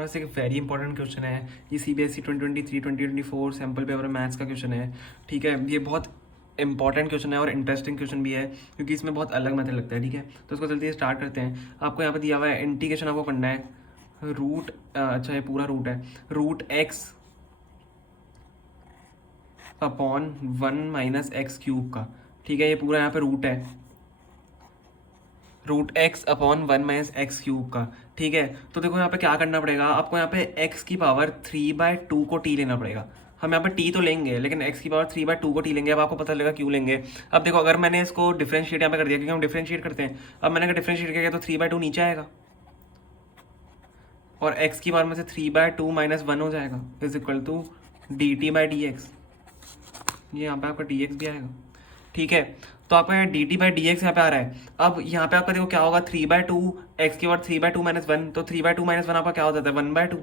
हमारे से एक वेरी इंपॉर्टेंट क्वेश्चन है। ये CBSE 2023 2024 सैम्पल पेपर मैथ्स का क्वेश्चन है। ठीक है, ये बहुत इंपॉर्टेंट क्वेश्चन है और इंटरेस्टिंग क्वेश्चन भी है क्योंकि इसमें बहुत अलग मेथड लगता है। ठीक है, तो इसको जल्दी स्टार्ट करते हैं। आपको यहाँ पे दिया हुआ है इंटीग्रेशन आपको करना है रूट, अच्छा ये पूरा रूट है, root x upon 1 - x cube का। ठीक है, ये पूरा यहाँ पे रूट है, root x upon 1 - x cube का। ठीक है, तो देखो यहाँ पे क्या करना पड़ेगा आपको, यहाँ पे एक्स की पावर 3/2 को टी लेना पड़ेगा। हम यहाँ पे टी तो लेंगे लेकिन एक्स की पावर 3/2 को टी लेंगे। अब आपको पता चलेगा क्यों लेंगे। अब देखो अगर मैंने इसको डिफरेंशिएट यहाँ पे कर दिया क्योंकि हम डिफरेंशिएट करते हैं, अब मैंने अगर डिफरेंशिएट किया तो 3/2 नीचे आएगा और एक्स की पावर में से 3/2 - 1 हो जाएगा इज इक्वल टू dt/dx। ये यहाँ पे आपका dx भी आएगा। ठीक है, तो आपका यहाँ dt/dx यहाँ पे आ रहा है। अब यहाँ पे आपका देखो क्या होगा, 3/2 एक्स की पावर 3/2 - 1, तो 3/2 - 1 आपका क्या हो जाता है 1/2।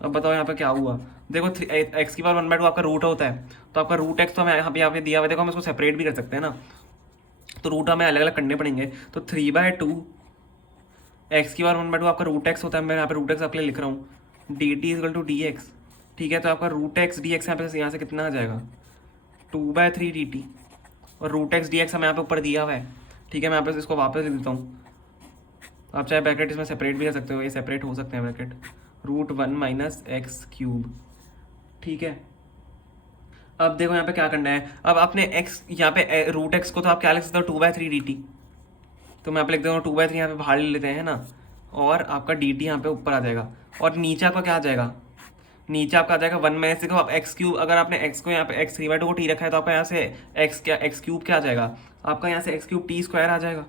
अब बताओ यहाँ पे क्या हुआ। देखो एक्स की पावर 1/2 आपका रूट होता है, तो आपका रूट एक्स तो हमें यहाँ पे दिया हुआ है। देखो हम इसको सेपरेट भी कर सकते हैं ना, तो रूट हमें अलग अलग करने पड़ेंगे। तो 3/2 एक्स की पावर 1/2 आपका रूट एक्स होता है। मैं यहाँ पे रूट एक्स आपके लिए लिख रहा हूँ, dt = dx। ठीक है, तो आपका रूट एक्स डी एक्स यहाँ से कितना आ जाएगा 2/3 dt, और रूट एक्स डी एक्स हमें यहाँ पे ऊपर दिया हुआ है। ठीक है, मैं यहाँ पे इसको वापस लिख देता हूँ। आप चाहे ब्रैकेट इसमें सेपरेट भी कर सकते हो, ये सेपरेट हो सकते हैं ब्रैकेट, रूट 1 - एक्स क्यूब। ठीक है, अब देखो यहाँ पे क्या करना है। अब आपने एक्स यहाँ पे रूट एक्स को तो आप क्या लिख सकते हो 2/3 dt, तो मैं आप लिख देता हूँ 2/3 यहाँ पे बाहर ले लेते हैं ना, और आपका dt यहाँ पे ऊपर आ जाएगा। और नीचे आपका क्या आ जाएगा, नीचे आपका आ जाएगा 1 - देखो आप एक्स क्यूब, अगर आपने एक्स को यहाँ पे एक्स 3/2 को टी रखा है तो आपका यहाँ से एक्स क्यूब क्या आ जाएगा, आपका यहाँ से एक्स क्यूब t² आ जाएगा।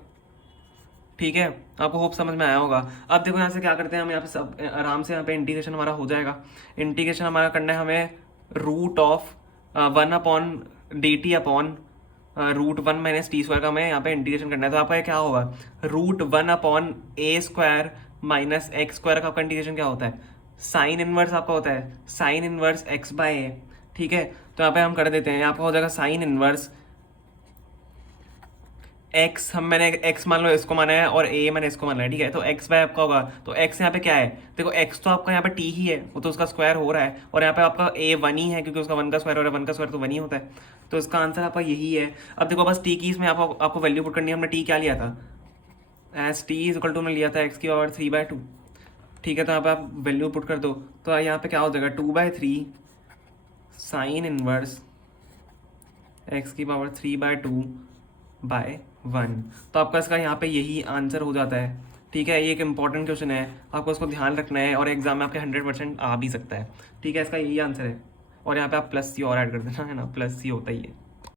ठीक है, आपको होप समझ में आया होगा। अब देखो यहाँ से क्या करते हैं हम, यहाँ पे सब आराम से यहाँ पे इंटीग्रेशन हमारा हो जाएगा। इंटीग्रेशन हमारा करना है हमें root of 1/dt upon root 1 - t² का हमें यहाँ पे इंटीग्रेशन करना है। तो आपका क्या होगा, रूट 1/a² - x² का आपका इंटीग्रेशन क्या होता है, साइन इनवर्स आपका होता है साइन इनवर्स x/a। ठीक है, तो यहाँ पे हम कर देते हैं, आपका हो जाएगा साइन इनवर्स x, मैंने x मान लो इसको माना है और a मैंने इसको माना है। ठीक है, तो x बाय आपका होगा, तो x यहाँ पे क्या है, देखो x तो आपका यहाँ पे t ही है, वो तो उसका स्क्वायर हो रहा है, और यहाँ पे आपका a 1 ही है क्योंकि उसका 1 का स्क्वायर हो रहा है, 1 का स्क्वायर तो 1 ही होता है। तो इसका आंसर आपका यही है। अब देखो बस t की इसमें आपको वैल्यू पुट करनी है। हमने t क्या लिया था, as t is equal to हमने लिया था x की पावर 3/2। ठीक है, तो यहाँ पे आप वैल्यू पुट कर दो, तो यहाँ पे क्या हो जाएगा 2/3 साइन इनवर्स x की पावर 3/2/1। तो आपका इसका यहाँ पे यही आंसर हो जाता है। ठीक है, ये एक इंपॉर्टेंट क्वेश्चन है, आपको इसको ध्यान रखना है और एग्जाम में आपके 100% आ भी सकता है। ठीक है, इसका यही आंसर है, और यहाँ पे आप +c और ऐड कर देना है ना, +c होता ही है।